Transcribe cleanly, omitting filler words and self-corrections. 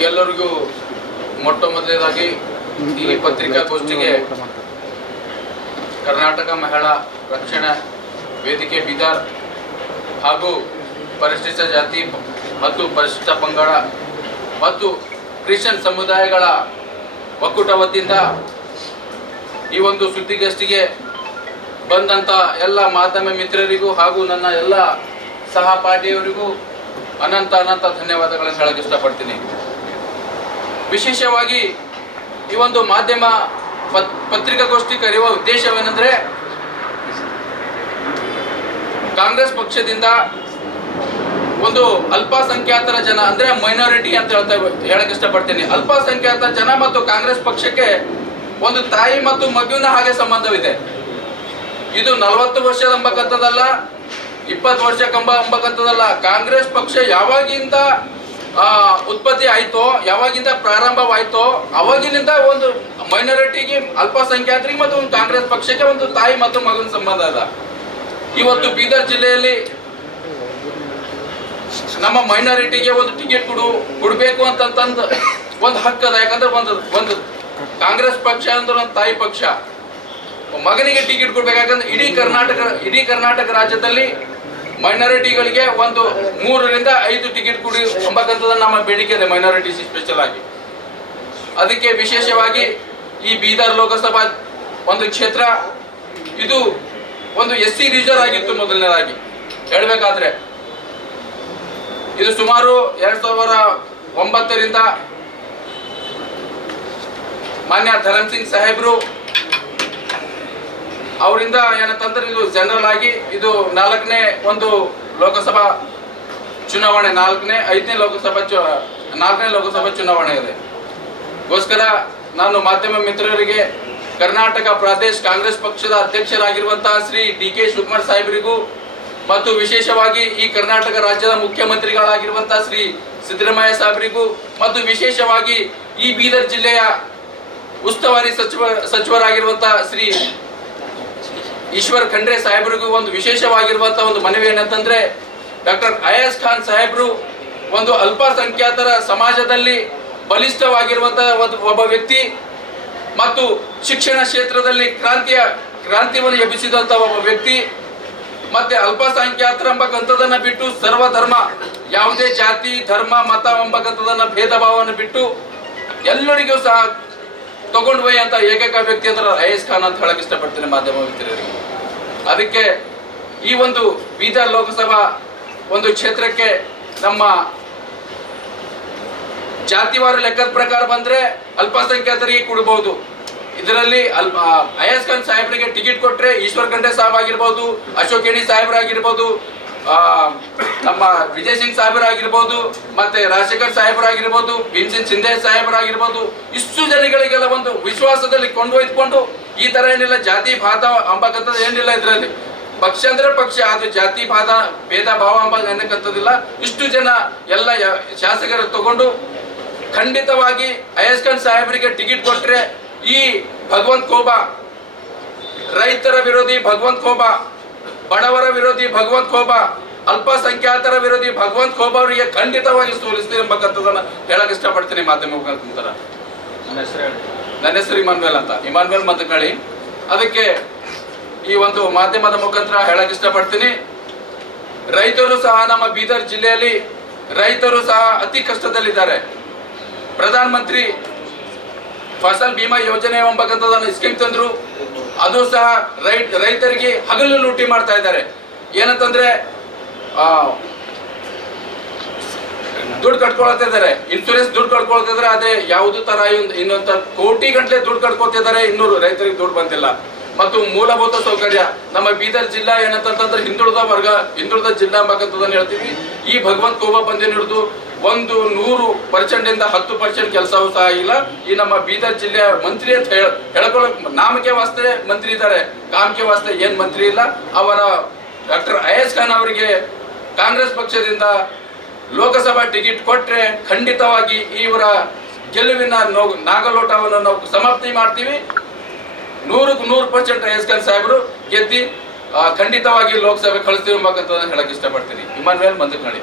ನಿಮ್ಗೆಲ್ಲರಿಗೂ ಮೊಟ್ಟ ಮೊದಲನೇದಾಗಿ ಈ ಪತ್ರಿಕಾಗೋಷ್ಠಿಗೆ ಕರ್ನಾಟಕ ಮಹಿಳಾ ರಕ್ಷಣಾ ವೇದಿಕೆ ಬೀದರ್ ಹಾಗೂ ಪರಿಶಿಷ್ಟ ಜಾತಿ ಮತ್ತು ಪರಿಶಿಷ್ಟ ಪಂಗಡ ಮತ್ತು ಕ್ರಿಶ್ಚಿಯನ್ ಸಮುದಾಯಗಳ ಒಕ್ಕೂಟ ವತಿಯಿಂದ ಈ ಒಂದು ಸುದ್ದಿಗೋಷ್ಠಿಗೆ ಬಂದಂಥ ಎಲ್ಲ ಮಾಧ್ಯಮ ಮಿತ್ರರಿಗೂ ಹಾಗೂ ನನ್ನ ಎಲ್ಲ ಸಹಪಾಠಿಯವರಿಗೂ ಅನಂತ ಧನ್ಯವಾದಗಳನ್ನು ಹೇಳಕ್ಕೆ ಇಷ್ಟಪಡ್ತೀನಿ. ವಿಶೇಷವಾಗಿ ಈ ಒಂದು ಮಾಧ್ಯಮ ಪತ್ರಿಕಾಗೋಷ್ಠಿ ಕರೆಯುವ ಉದ್ದೇಶವೇನೆಂದರೆ, ಕಾಂಗ್ರೆಸ್ ಪಕ್ಷದಿಂದ ಒಂದು ಅಲ್ಪಸಂಖ್ಯಾತರ ಜನ ಅಂದ್ರೆ ಮೈನಾರಿಟಿ ಅಂತ ಹೇಳಕ್ ಇಷ್ಟಪಡ್ತೀನಿ. ಅಲ್ಪಸಂಖ್ಯಾತ ಜನ ಮತ್ತು ಕಾಂಗ್ರೆಸ್ ಪಕ್ಷಕ್ಕೆ ಒಂದು ತಾಯಿ ಮತ್ತು ಮಗುವಿನ ಹಾಗೆ ಸಂಬಂಧವಿದೆ. ಇದು 40 ವರ್ಷದ ಎಂಬಕ್ಕಂಥದ್ದಲ್ಲ, 20 ವರ್ಷ ಎಂಬಕ್ಕಂಥದ್ದಲ್ಲ. ಕಾಂಗ್ರೆಸ್ ಪಕ್ಷ ಯಾವಾಗಿಂದ ಉತ್ಪತ್ತಿ ಆಯ್ತೋ, ಯಾವಾಗಿಂದ ಪ್ರಾರಂಭವಾಯ್ತೋ, ಅವಾಗಿನಿಂದ ಒಂದು ಮೈನಾರಿಟಿಗೆ, ಅಲ್ಪಸಂಖ್ಯಾತರಿಗೆ ಮತ್ತು ಒಂದು ಕಾಂಗ್ರೆಸ್ ಪಕ್ಷಕ್ಕೆ ಒಂದು ತಾಯಿ ಮತ್ತು ಮಗುವಿನ ಸಂಬಂಧ ಅದ. ಇವತ್ತು ಬೀದರ್ ಜಿಲ್ಲೆಯಲ್ಲಿ ನಮ್ಮ ಮೈನಾರಿಟಿಗೆ ಒಂದು ಟಿಕೆಟ್ ಕೊಡಬೇಕು ಅಂತಂದು ಒಂದು ಹಕ್ಕದ. ಯಾಕಂದ್ರೆ ಒಂದು ಕಾಂಗ್ರೆಸ್ ಪಕ್ಷ ಅಂದ್ರೆ ಒಂದು ತಾಯಿ ಪಕ್ಷ. ಮಗನಿಗೆ ಟಿಕೆಟ್ ಕೊಡ್ಬೇಕಾಗಂದ್ರೆ ಇಡೀ ಕರ್ನಾಟಕ ರಾಜ್ಯದಲ್ಲಿ ಮೈನಾರಿಟಿಗಳಿಗೆ ಒಂದು 3 ರಿಂದ 5 ಟಿಕೆಟ್ ಕೊಡಿ ಎಂಬಕ್ಕಂಥದ್ದು ನಮ್ಮ ಬೇಡಿಕೆ ಇದೆ, ಮೈನಾರಿಟಿ ಸ್ಪೆಷಲ್ ಆಗಿ. ಅದಕ್ಕೆ ವಿಶೇಷವಾಗಿ ಈ ಬೀದರ್ ಲೋಕಸಭಾ ಒಂದು ಕ್ಷೇತ್ರ ಇದು ಒಂದು SC ರಿಸರ್ವ್ ಆಗಿತ್ತು. ಮೊದಲನೇದಾಗಿ ಹೇಳ್ಬೇಕಾದ್ರೆ ಇದು ಸುಮಾರು 2009ರಿಂದ ಮಾನ್ಯ ಧರಮ್ ಸಿಂಗ್ ಸಾಹೇಬ್ರು ಅವರಿಂದ ಏನಂತಂದ್ರೆ ಇದು ಜನರಲ್ ಆಗಿ ಇದು 4ನೇ ಒಂದು ಲೋಕಸಭಾ ಚುನಾವಣೆ, 4ನೇ ಲೋಕಸಭಾ ಚುನಾವಣೆ ಇದೆ. ಗೋಸ್ಕರ ನಾನು ಮಾಧ್ಯಮ ಮಿತ್ರರಿಗೆ ಕರ್ನಾಟಕ ಪ್ರದೇಶ ಕಾಂಗ್ರೆಸ್ ಪಕ್ಷದ ಅಧ್ಯಕ್ಷರಾಗಿರುವಂತಹ ಶ್ರೀ DK ಶಿವಕುಮಾರ್ ಸಾಹೇಬರಿಗೂ ಮತ್ತು ವಿಶೇಷವಾಗಿ ಈ ಕರ್ನಾಟಕ ರಾಜ್ಯದ ಮುಖ್ಯಮಂತ್ರಿಗಳಾಗಿರುವಂತಹ ಶ್ರೀ ಸಿದ್ದರಾಮಯ್ಯ ಸಾಹೇಬರಿಗೂ ಮತ್ತು ವಿಶೇಷವಾಗಿ ಈ ಬೀದರ್ ಜಿಲ್ಲೆಯ ಉಸ್ತುವಾರಿ ಸಚಿವರಾಗಿರುವಂತಹ ಶ್ರೀ ಈಶ್ವರ್ ಖಂಡ್ರೆ ಸಾಹೇಬರಿಗೂ ಒಂದು ವಿಶೇಷವಾಗಿರುವಂತಹ ಒಂದು ಮನವಿ ಏನಂತಂದ್ರೆ, ಡಾಕ್ಟರ್ ಅಯಾಜ್ ಖಾನ್ ಸಾಹೇಬರು ಒಂದು ಅಲ್ಪಸಂಖ್ಯಾತರ ಸಮಾಜದಲ್ಲಿ ಬಲಿಷ್ಠವಾಗಿರುವಂತಹ ಒಬ್ಬ ವ್ಯಕ್ತಿ ಮತ್ತು ಶಿಕ್ಷಣ ಕ್ಷೇತ್ರದಲ್ಲಿ ಕ್ರಾಂತಿಯನ್ನು ಎಬ್ಬಿಸಿದಂತಹ ಒಬ್ಬ ವ್ಯಕ್ತಿ. ಮತ್ತೆ ಅಲ್ಪಸಂಖ್ಯಾತರ ಎಂಬಕ್ಕಂಥದನ್ನ ಬಿಟ್ಟು ಸರ್ವಧರ್ಮ, ಯಾವುದೇ ಜಾತಿ ಧರ್ಮ ಮತ ಎಂಬಕ್ಕಂಥದನ್ನ ಭೇದ ಭಾವವನ್ನು ಬಿಟ್ಟು ಎಲ್ಲರಿಗೂ ಸಹ ತಗೊಂಡು ಅಂತ ಏಕೈಕ ವ್ಯಕ್ತಿ ಅಂದ್ರೆ ಅಯಾಜ್ ಖಾನ್ ಅಂತ ಹೇಳಕ್ ಇಷ್ಟಪಡ್ತೀನಿ ಮಾಧ್ಯಮ ಮಿತ್ರರಿಗೆ. ಅದಕ್ಕೆ ಈ ಒಂದು ಬೀದರ್ ಲೋಕಸಭಾ ಒಂದು ಕ್ಷೇತ್ರಕ್ಕೆ ನಮ್ಮ ಜಾತಿವಾರ ಲೆಕ್ಕದ ಪ್ರಕಾರ ಬಂದ್ರೆ ಅಲ್ಪಸಂಖ್ಯಾತರಿಗೆ ಕೊಡಬಹುದು. ಇದರಲ್ಲಿ ಅಯಾಜ್ ಖಾನ್ ಸಾಹೇಬರಿಗೆ ಟಿಕೆಟ್ ಕೊಟ್ರೆ ಈಶ್ವರ್ ಖಂಡ್ರೆ ಸಾಹೇಬ್ ಆಗಿರ್ಬೋದು, ಅಶೋಕ್ ಎಣಿ ಸಾಹೇಬರಾಗಿರ್ಬೋದು, ನಮ್ಮ ವಿಜಯ್ ಸಿಂಗ್ ಸಾಹೇಬರಾಗಿರ್ಬೋದು, ಮತ್ತೆ ರಾಜಶೇಖರ್ ಸಾಹೇಬರಾಗಿರ್ಬೋದು, ಭೀಮ್ಸಿಂಗ್ ಸಿಂಧೆ ಸಾಹೇಬರಾಗಿರ್ಬೋದು, ಇಷ್ಟು ಜನಗಳಿಗೆಲ್ಲ ಒಂದು ವಿಶ್ವಾಸದಲ್ಲಿ ಕೊಂಡೊಯ್ದುಕೊಂಡು ಈ ತರ ಏನಿಲ್ಲ ಜಾತಿ ಭಾತ ಅಂಬಕ್ಕಂಥದ್ದು ಏನಿಲ್ಲ. ಇದರಲ್ಲಿ ಪಕ್ಷ ಅಂದ್ರೆ ಪಕ್ಷ, ಅದು ಜಾತಿ ಭೇದ ಭಾವ ಅನ್ನಕ್ಕಂಥದ್ದಿಲ್ಲ. ಇಷ್ಟು ಜನ ಎಲ್ಲ ಶಾಸಕರು ತಗೊಂಡು ಖಂಡಿತವಾಗಿ ಅಯಾಜ್ ಖಾನ್ ಸಾಹೇಬರಿಗೆ ಟಿಕೆಟ್ ಕೊಟ್ರೆ ಈ ಭಗವಂತ ಖೋಬಾ, ರೈತರ ವಿರೋಧಿ ಭಗವಂತ ಖೋಬಾ, ಬಡವರ ವಿರೋಧಿ ಭಗವಂತ ಖೋಬಾ, ಅಲ್ಪಸಂಖ್ಯಾತರ ವಿರೋಧಿ ಭಗವಂತ ಖೋಬಾ ಅವರಿಗೆ ಖಂಡಿತವಾಗಿ ಸೋಲಿಸ್ತೀರಿ ಎಂಬಕ್ಕಂಥದ್ದನ್ನ ಹೇಳಕ್ ಇಷ್ಟಪಡ್ತೀನಿ ಮಾಧ್ಯಮ ಮುಖಾಂತರ. ನನ್ನ ಹೆಸರು ಇಮಾನ್ವೇಲ್ ಮತಕಳಿ. ಅದಕ್ಕೆ ಈ ಒಂದು ಮಾಧ್ಯಮದ ಮುಖಾಂತರ ಹೇಳಕ್ ಇಷ್ಟಪಡ್ತೀನಿ, ರೈತರು ಸಹ ನಮ್ಮ ಬೀದರ್ ಜಿಲ್ಲೆಯಲ್ಲಿ ರೈತರು ಸಹ ಅತಿ ಕಷ್ಟದಲ್ಲಿದ್ದಾರೆ. ಪ್ರಧಾನ ಮಂತ್ರಿ ಫಸಲ್ ಬಿಮಾ ಯೋಜನೆ ಎಂಬಕ್ಕಂಥದ್ದನ್ನು ಸ್ಕೀಮ್ ತಂದ್ರು, ಅದು ಸಹ ರೈತರಿಗೆ ಹಗಲು ಲೂಟಿ ಮಾಡ್ತಾ ಇದ್ದಾರೆ. ಏನಂತಂದ್ರೆ ದುಡ್ಡು ಕಟ್ಕೊಳ್ತಾ ಇದ್ದಾರೆ, ಇನ್ಶೂರೆನ್ಸ್ ದುಡ್ಡು ಕಟ್ಕೊಳ್ತಾ ಇದ್ದಾರೆ. ಅದೇ ಯಾವುದು ತರ ಇನ್ನೊಂದು ಕೋಟಿ ಗಂಟೆ ದುಡ್ಡು ಕಟ್ಕೊಳ್ತಿದ್ದಾರೆ, ಇನ್ನೂರು ರೈತರಿಗೆ ದುಡ್ಡು ಬಂದಿಲ್ಲ. ಮತ್ತು ಮೂಲಭೂತ ಸೌಕರ್ಯ ನಮ್ಮ ಬೀದರ್ ಜಿಲ್ಲಾ ಏನಂತಂದ್ರೆ ಹಿಂದುಳಿದ ಜಿಲ್ಲಾ ಎಂಬಕ್ಕಂಥದ್ದನ್ನು ಹೇಳ್ತೀವಿ. ಈ ಭಗವಂತ ಖೋಬಾ ಬಂದೇನು ಹಿಡಿದು 100% ಇಂದ 10% ಕೆಲಸವೂ ಸಹ ಇಲ್ಲ. ಈ ನಮ್ಮ ಬೀದರ್ ಜಿಲ್ಲೆಯ ಮಂತ್ರಿ ಅಂತ ಹೇಳ್ಕೊಳ್ಳೋಕೆ ನಾಮಕೆ ವಾಸ್ತೆ ಮಂತ್ರಿ ಇದ್ದಾರೆ, ಕಾಮಕೆ ವಾಸ್ತೆ ಏನ್ ಮಂತ್ರಿ ಇಲ್ಲ. ಅವರ ಡಾಕ್ಟರ್ ಅಯಾಜ್ ಖಾನ್ ಅವರಿಗೆ ಕಾಂಗ್ರೆಸ್ ಪಕ್ಷದಿಂದ ಲೋಕಸಭಾ ಟಿಕೆಟ್ ಕೊಟ್ರೆ ಖಂಡಿತವಾಗಿ ಇವರ ಗೆಲುವಿನ ನಾಗಲೋಟವನ್ನು ನಾವು ಸಮಾಪ್ತಿ ಮಾಡ್ತೀವಿ. 100% ಅಯಾಜ್ ಖಾನ್ ಸಾಹೇಬರು ಗೆದ್ದಿ ಖಂಡಿತವಾಗಿ ಲೋಕಸಭೆ ಕಳಿಸ್ತೀವಿ ಎಂಬಕ್ಕಂತ ಹೇಳಕ್ ಇಷ್ಟಪಡ್ತೀನಿ. ಇಮಾನ್ವೇಲ್ ಮಂದಕನಹಳ್ಳಿ.